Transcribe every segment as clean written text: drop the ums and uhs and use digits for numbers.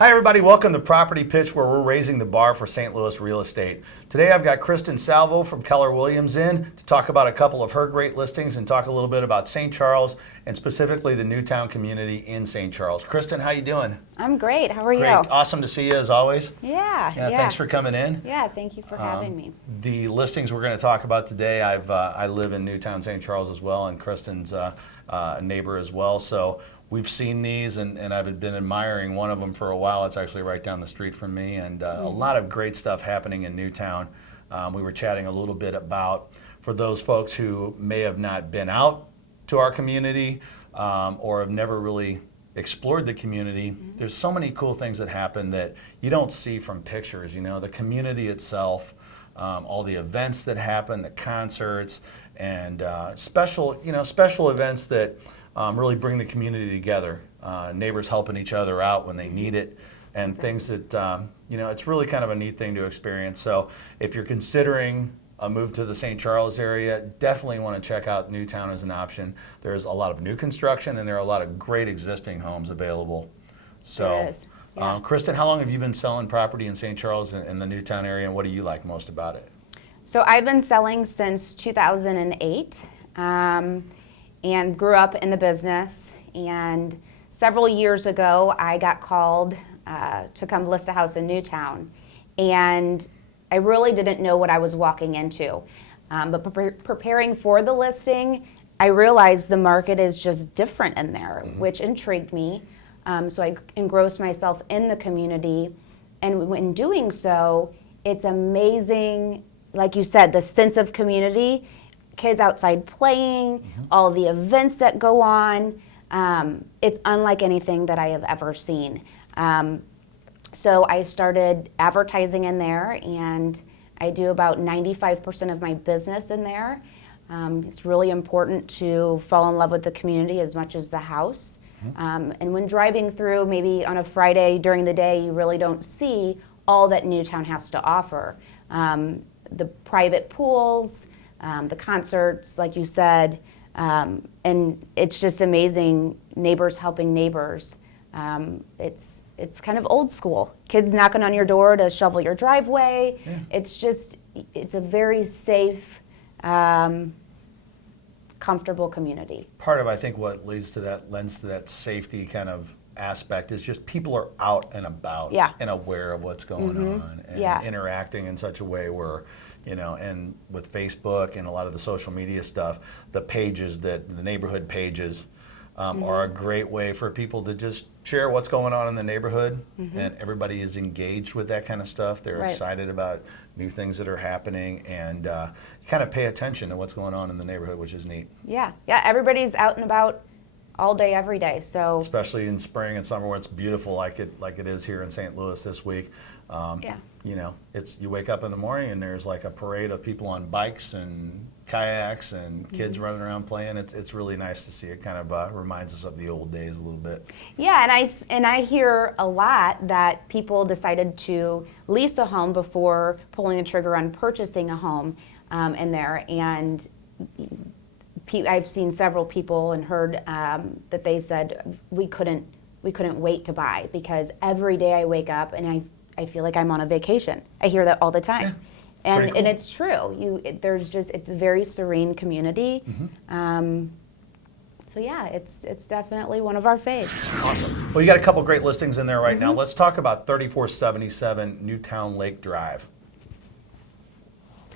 Hi everybody, welcome to Property Pitch, where we're raising the bar for St. Louis real estate. Today I've got Kristen Salvo from Keller Williams in to talk about a couple of her great listings and talk a little bit about St. Charles and specifically the Newtown community in St. Charles. Kristen, how you doing? I'm great. How are you? Great. Awesome to see you as always. Yeah. Thanks for coming in. Yeah, thank you for having me. The listings we're going to talk about today, I live in Newtown, St. Charles as well, and Kristen's a neighbor as well. So we've seen these, and I've been admiring one of them for a while. It's actually right down the street from me, and a lot of great stuff happening in Newtown. We were chatting a little bit about, for those folks who may have not been out to our community or have never really explored the community, there's so many cool things that happen that you don't see from pictures. You know, the community itself, all the events that happen, the concerts, and special events that really bring the community together. Neighbors helping each other out when they need it, and things that, it's really kind of a neat thing to experience. So if you're considering a move to the St. Charles area, definitely want to check out Newtown as an option. There's a lot of new construction, and there are a lot of great existing homes available. So, There is. Yeah. Kristen, how long have you been selling property in St. Charles in the Newtown area, and what do you like most about it? So I've been selling since 2008 and grew up in the business. And several years ago, I got called to come list a house in Newtown. And I really didn't know what I was walking into. But preparing for the listing, I realized the market is just different in there, which intrigued me. So I engrossed myself in the community. And when doing so, it's amazing, like you said, the sense of community, kids outside playing, all the events that go on. It's unlike anything that I have ever seen. So I started advertising in there, and I do about 95% of my business in there. It's really important to fall in love with the community as much as the house. And when driving through, maybe on a Friday during the day, you really don't see all that Newtown has to offer. The private pools, the concerts, like you said, and it's just amazing, neighbors helping neighbors. It's kind of old school. Kids knocking on your door to shovel your driveway. Yeah. It's a very safe, comfortable community. Part of, I think, what lends to that safety kind of aspect is just people are out and about and aware of what's going on and interacting in such a way where, and with Facebook and a lot of the social media stuff, the neighborhood pages are a great way for people to just share what's going on in the neighborhood, and everybody is engaged with that kind of stuff. They're excited about new things that are happening, and kind of pay attention to what's going on in the neighborhood, which is neat. Yeah, everybody's out and about all day, every day. So especially in spring and summer when it's beautiful, like it is here in St. Louis this week. You wake up in the morning and there's like a parade of people on bikes and kayaks and kids running around playing. It's really nice to see. It kind of reminds us of the old days a little bit. Yeah, and I hear a lot that people decided to lease a home before pulling the trigger on purchasing a home in there. And I've seen several people and heard that they said we couldn't wait to buy because every day I wake up and I feel like I'm on a vacation. I hear that all the time. Yeah. And cool. And it's true. It's a very serene community. So yeah, it's definitely one of our faves. Awesome. Well, you got a couple great listings in there right now. Let's talk about 3477 Newtown Lake Drive.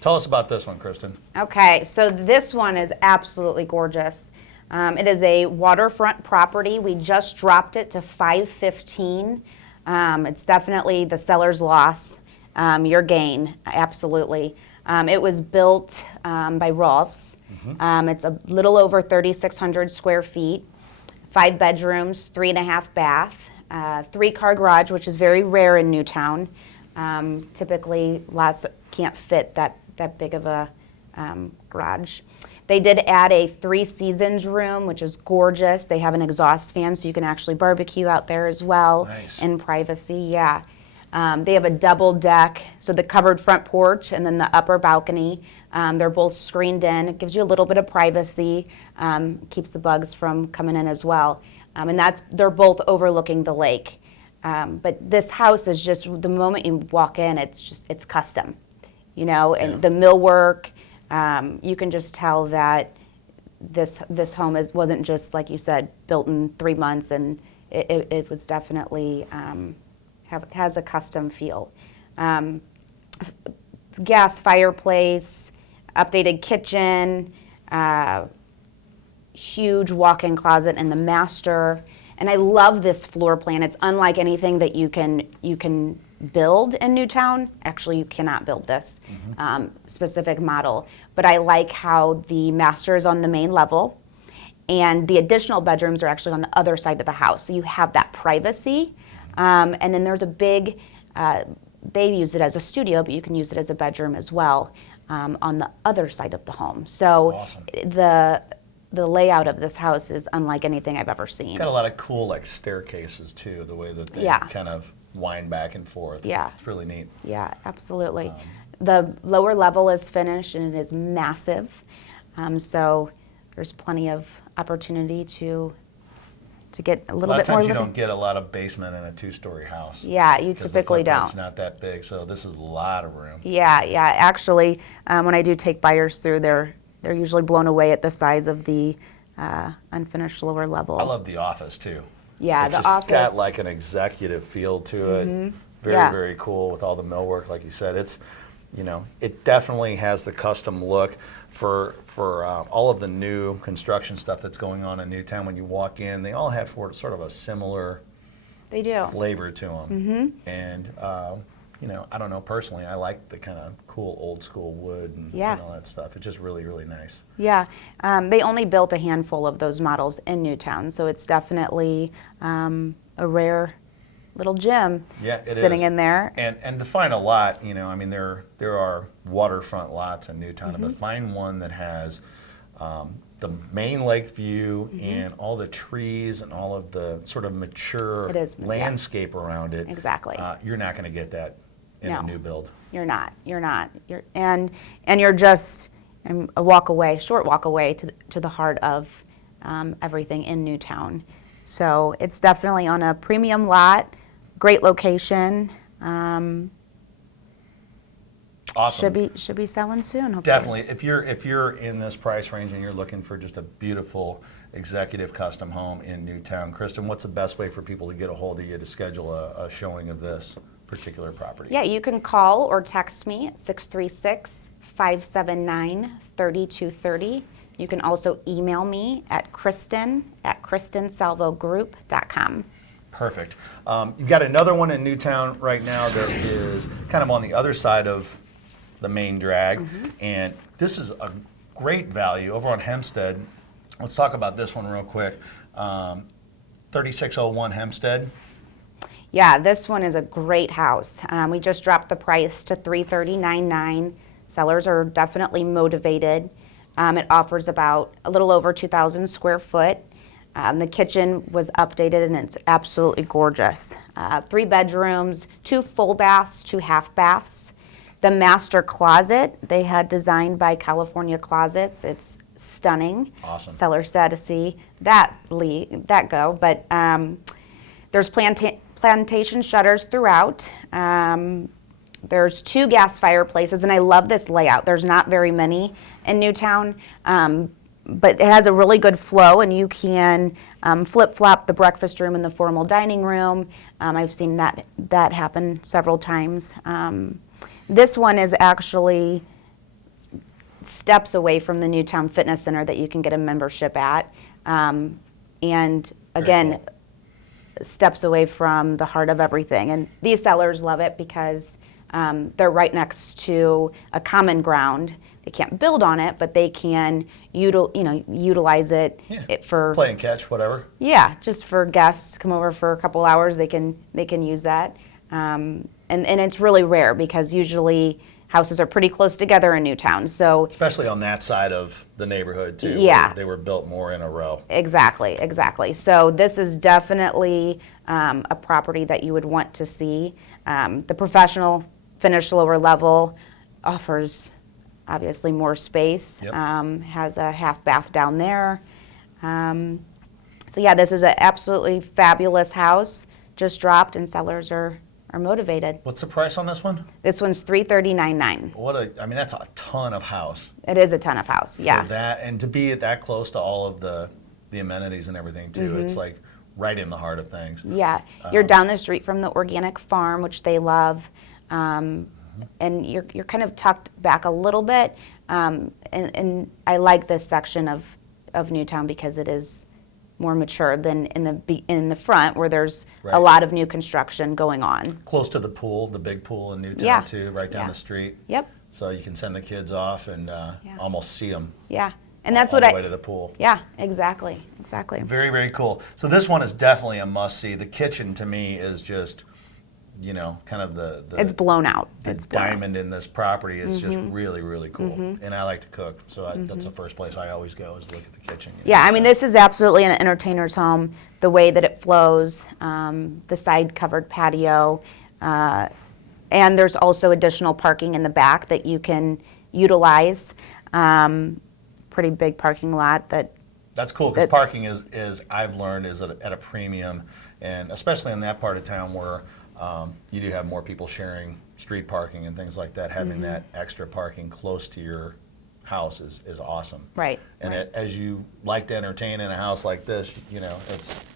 Tell us about this one, Kristen. Okay, so this one is absolutely gorgeous. It is a waterfront property. We just dropped it to $515. It's definitely the seller's loss, your gain, absolutely. It was built by Rolfs. It's a little over 3,600 square feet, 5 bedrooms, 3.5 bath, 3-car garage, which is very rare in Newtown. Typically, lots can't fit that big of a garage. They did add a 3 seasons room, which is gorgeous. They have an exhaust fan, so you can actually barbecue out there as well. Nice. In privacy. Yeah. They have a double deck, so the covered front porch and then the upper balcony. They're both screened in. It gives you a little bit of privacy, keeps the bugs from coming in as well. And they're both overlooking the lake. But this house is just, the moment you walk in, it's custom, and Yeah. the millwork, you can just tell that this home wasn't just, like you said, built in 3 months, and it was definitely has a custom feel. Gas fireplace, updated kitchen, huge walk-in closet in the master, and I love this floor plan. It's unlike anything that you can build in Newtown. Actually, you cannot build this specific model, but I like how the master is on the main level, and the additional bedrooms are actually on the other side of the house, so you have that privacy. And then there's a big, they use it as a studio, but you can use it as a bedroom as well on the other side of the home. So Awesome. the layout of this house is unlike anything I've ever seen. Got a lot of cool like staircases too, the way that they Yeah. kind of wind back and forth. Yeah. It's really neat. Yeah, absolutely. The lower level is finished and it is massive. So there's plenty of opportunity to get a A little lot of bit more times you living. don't get a lot of basement in a 2-story house. Yeah, you 'Cause the typically footprint's don't. not that big, so this is a lot of room. Yeah. Actually, when I do take buyers through, they're usually blown away at the size of the unfinished lower level. I love the office too. Yeah, It's the just office. got like an executive feel to it. Very, Yeah. very cool with all the millwork, like you said. It's, it definitely has the custom look for all of the new construction stuff that's going on in Newtown. When you walk in, they all have sort of a similar They do. flavor to them. And I don't know, personally, I like the kind of cool old school wood and, Yeah. and all that stuff. It's just really, really nice. Yeah, they only built a handful of those models in Newtown, so it's definitely a rare little gem Yeah, it sitting is. in there. And to find a lot, there are waterfront lots in Newtown, Mm-hmm. but find one that has the main lake view Mm-hmm. and all the trees and all of the sort of mature It is, yeah. landscape around it. Exactly. You're not going to get that in No. a new build. You're not. And you're just a short walk away to the heart of everything in Newtown. So it's definitely on a premium lot, great location. Awesome. Should be selling soon. Hopefully. Definitely. If you're in this price range and you're looking for just a beautiful executive custom home in Newtown, Kristen, what's the best way for people to get a hold of you to schedule a showing of this particular property? Yeah, you can call or text me at 636-579-3230. You can also email me at kristen@kristensalvogroup.com. Perfect. You've got another one in Newtown right now that is kind of on the other side of the main drag, and this is a great value over on Hempstead. Let's talk about this one real quick. 3601 Hempstead. Yeah, this one is a great house. We just dropped the price to $339,900. Sellers are definitely motivated. It offers about a little over 2,000 square foot. The kitchen was updated and it's absolutely gorgeous. 3 bedrooms, 2 full baths, 2 half baths. The master closet they had designed by California Closets. It's stunning. Awesome. Seller said to see that go, but there's plantation shutters throughout. There's 2 gas fireplaces, and I love this layout. There's not very many in Newtown, but it has a really good flow, and you can flip-flop the breakfast room and the formal dining room. I've seen that happen several times. This one is actually steps away from the Newtown Fitness Center that you can get a membership at. And again, Very cool. steps away from the heart of everything. And these sellers love it because they're right next to a common ground. They can't build on it, but they can utilize it, Yeah. for Play and catch, whatever. just for guests to come over for a couple hours. They can use that. And it's really rare because usually houses are pretty close together in Newtown. So Especially on that side of the neighborhood, too. Yeah. Where they were built more in a row. Exactly. So this is definitely a property that you would want to see. The professional finished lower level offers obviously more space. Yep. Has a half bath down there. So yeah, this is an absolutely fabulous house. just dropped, and sellers are motivated. What's the price on this one? This one's $339,900. I mean, that's a ton of house. It is a ton of house, yeah. For that, and to be that close to all of the amenities and everything too, it's like right in the heart of things. Yeah, you're down the street from the organic farm, which they love, and you're kind of tucked back a little bit. And I like this section of Newtown because it is more mature than in the front where there's a lot of new construction going on. Close to the pool, the big pool in Newtown too, right down the street. Yep. So you can send the kids off and almost see them. Yeah, and that's all what the way to the pool. Yeah, exactly. Very, very cool. So this one is definitely a must-see. The kitchen to me is just, kind of the it's blown out. The diamond in this property is just really, really cool. And I like to cook, so that's the first place I always go is look at the kitchen. Yeah, I mean, this is absolutely an entertainer's home. The way that it flows, the side covered patio, and there's also additional parking in the back that you can utilize. Pretty big parking lot That's cool because parking is I've learned is at a premium, and especially in that part of town where you do have more people sharing street parking and things like that. Having that extra parking close to your house is awesome. Right. And as you like to entertain in a house like this,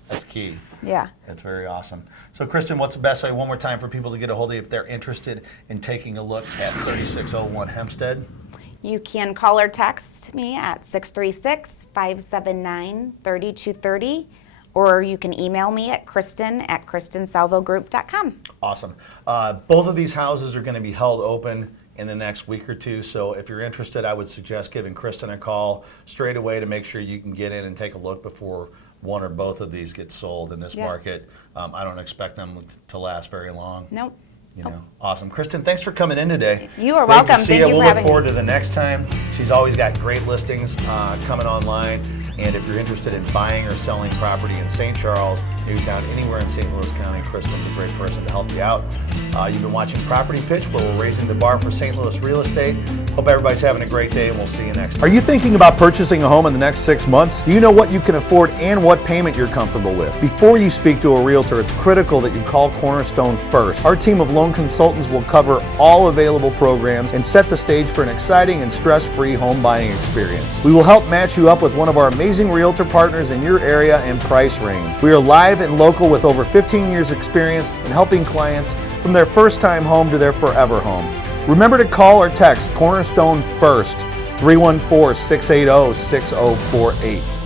that's key. Yeah. That's very awesome. So Kristen, what's the best way, one more time, for people to get a hold of you if they're interested in taking a look at 3601 Hempstead? You can call or text me at 636-579-3230, or you can email me at kristen@kristensalvogroup.com. Awesome. Both of these houses are going to be held open in the next week or two, so if you're interested, I would suggest giving Kristen a call straight away to make sure you can get in and take a look before one or both of these get sold in this market. I don't expect them to last very long. Nope. Awesome. Kristen, thanks for coming in today. You are Great welcome. To see Thank you. you We'll for look having forward me. to the next time. She's always got great listings coming online. And if you're interested in buying or selling property in St. Charles, Newtown, anywhere in St. Louis County, Kristen's a great person to help you out. You've been watching Property Pitch, where we're raising the bar for St. Louis real estate. Hope everybody's having a great day, and we'll see you next time. Are you thinking about purchasing a home in the next 6 months? Do you know what you can afford and what payment you're comfortable with? Before you speak to a realtor, it's critical that you call Cornerstone first. Our team of loan consultants will cover all available programs and set the stage for an exciting and stress-free home buying experience. We will help match you up with one of our amazing realtor partners in your area and price range. We are live and local with over 15 years experience in helping clients from their first time home to their forever home. Remember to call or text Cornerstone first, 314-680-6048.